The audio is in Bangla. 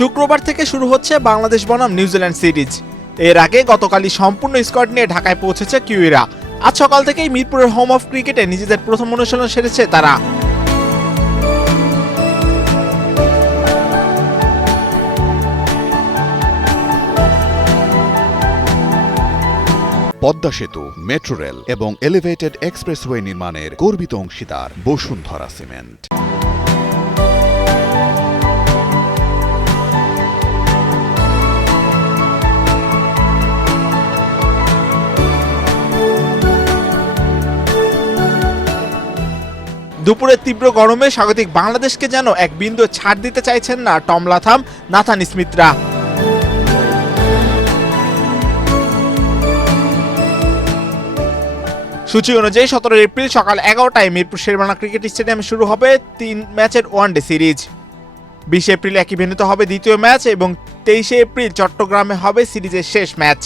শুক্রবার থেকে শুরু হচ্ছে বাংলাদেশ বনাম নিউজিল্যান্ড সিরিজ। এর আগে গতকালই সম্পূর্ণ স্কোয়াড নিয়ে ঢাকায় পৌঁছেছে কিউইরা। আজ সকাল থেকেই মিরপুরের হোম অফ ক্রিকেটে নিজেদের প্রথম অনুশীলন সেরেছে তারা। পদ্মা সেতু, মেট্রো রেল এবং এলিভেটেড এক্সপ্রেসওয়ে নির্মাণের গর্বিত অংশীদার বসুন্ধরা সিমেন্ট। দুপুরের তীব্র গরমে স্বাগতিক বাংলাদেশকে যেন এক বিন্দু ছাড় দিতে চাইছেন না টম লাথাম, নাথান স্মিথরা। সূচি অনুযায়ী 17 এপ্রিল সকাল 11টায় মিরপুর শেরেবাংলা ক্রিকেট স্টেডিয়ামে শুরু হবে 3 ম্যাচের ওয়ানডে সিরিজ। 20 এপ্রিল একই ভেন্যুতে হবে দ্বিতীয় ম্যাচ এবং 23 এপ্রিল চট্টগ্রামে হবে সিরিজের শেষ ম্যাচ।